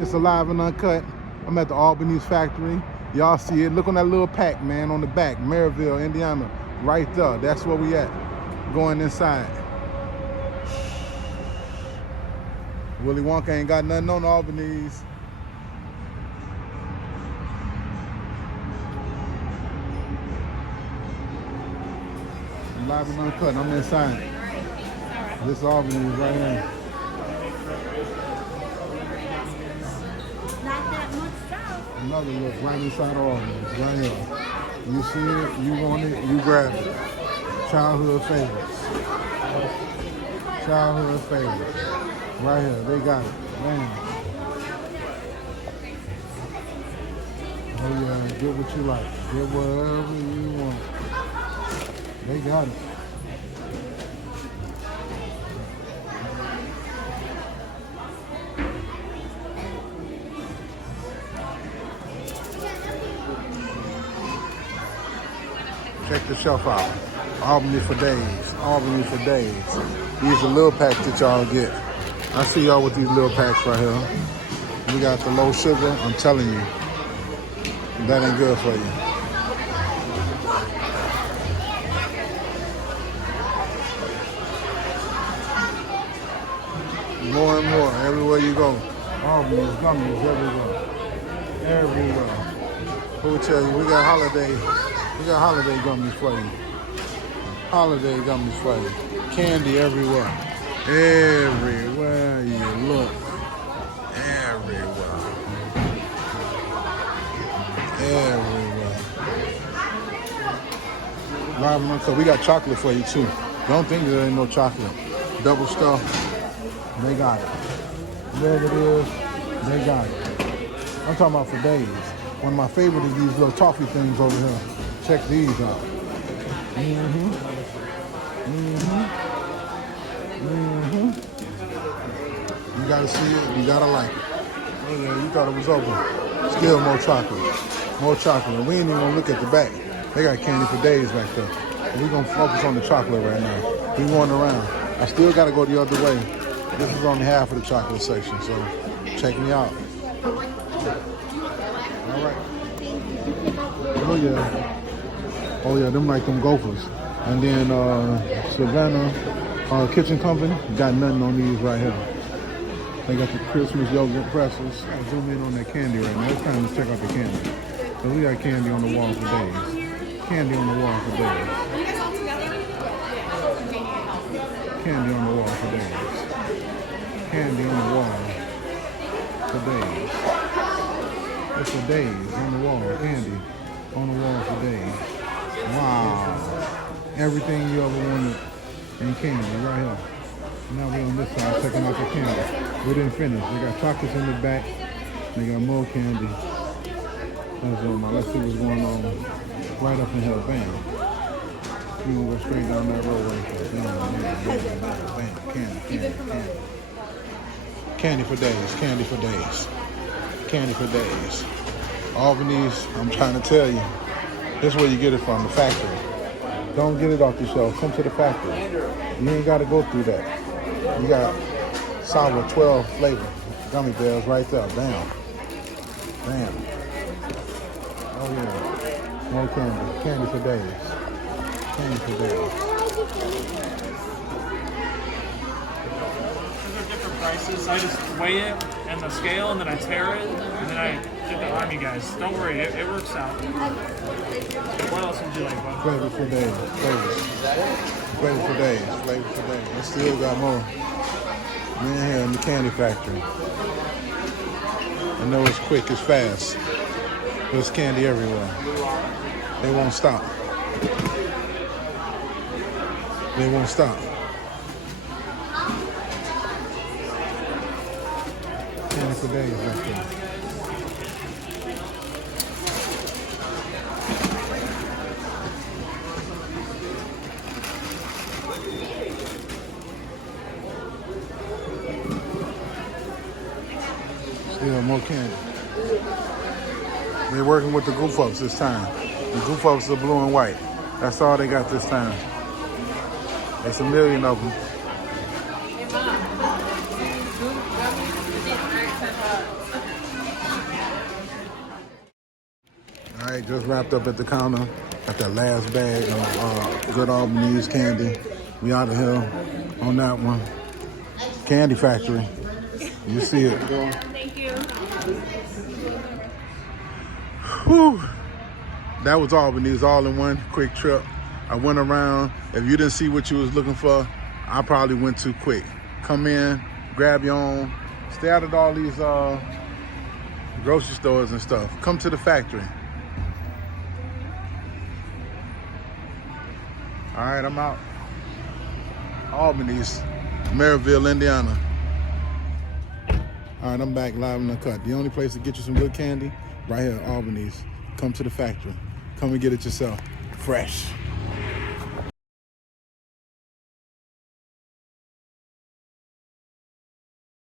It's alive and uncut. I'm at the Albanese factory. Y'all see it. Look on that little pack, man, on the back. Maryville, Indiana. Right there. That's where we at. Going inside. Willy Wonka ain't got nothing on Albanese. Live and uncut. I'm inside. This Albanese right here. Not that much south. Another look right inside Albanese. Right here. You see it, you want it, you grab it. Childhood favorites. Childhood favorites. Right here, they got it. Man. Oh yeah, get what you like. Get whatever you want. They got it. Check the shelf out. Albany for days. Albany for days. These are little packs that y'all get. I see y'all with these little packs right here. We got the low sugar. I'm telling you, that ain't good for you. More and more, everywhere you go. Albany's gummies everywhere. Everywhere. Who will tell you, we got holiday gummies for you. Holiday gummies for you. Candy everywhere. Everywhere you look. Everywhere. Everywhere. Live and uncut. We got chocolate for you too. Don't think there ain't no chocolate. Double stuff. They got it. Whatever it is, they got it. I'm talking about for days. One of my favorite is these little toffee things over here. Check these out. You gotta see it, you gotta like it. Oh yeah, you thought it was over. Still more chocolate. More chocolate. We ain't even gonna look at the back. They got candy for days back there. But we're gonna focus on the chocolate right now. We going around. I still gotta go the other way. This is only half of the chocolate section, so check me out. All right. Oh yeah. Oh yeah, them like them gophers. And then Savannah Kitchen Company got nothing on these right here. They got the Christmas yogurt pretzels. I'll zoom in on that candy right now. It's time to check out the candy. So we got candy on the wall for days. Candy on the wall for days. Candy on the wall for days. Candy on the wall for days. It's for days on the wall. Candy on the wall for days. Wow. Everything you ever wanted in candy right here. Now we're on this side checking out the candy. We didn't finish. They got chocolates in the back. They got more candy. Let's see what's going on right up in here. Bam. We're going to go straight down that road right there. Bam. Candy. Candy for days. Candy for days. Candy for days. Albanese, I'm trying to tell you. This is where you get it from, the factory. Don't get it off the shelf. Come to the factory. You ain't got to go through that. You got sour 12 flavor gummy bears right there. Bam. Bam. Oh yeah. More candy. Candy for days. Candy for days. These are different prices. I just weigh it and the scale, and then I tear it, and then I get the arm you guys. Don't worry, it works out. What else would you like, bud? Flavor for days. Flavors. Flavor for days. Flavor for days. I still got more. We're in here in the candy factory. I know it's quick, it's fast, but it's candy everywhere. They won't stop. They won't stop. Candy for days right there. Still more candy. They're working with the goof ups this time. The goof ups are blue and white. That's all they got this time. There's a million of them. just wrapped up at the counter. Got that last bag of good Albanese candy. We out of here on that one. Candy Factory. You see it. Thank you. Whew. That was Albanese all in one quick trip. I went around. If you didn't see what you was looking for, I probably went too quick. Come in, grab your own. Stay out of all these grocery stores and stuff. Come to the factory. All right, I'm out. Albanese, Maryville, Indiana. All right, I'm back live in the cut. The only place to get you some good candy, right here, Albanese. Come to the factory. Come and get it yourself. Fresh.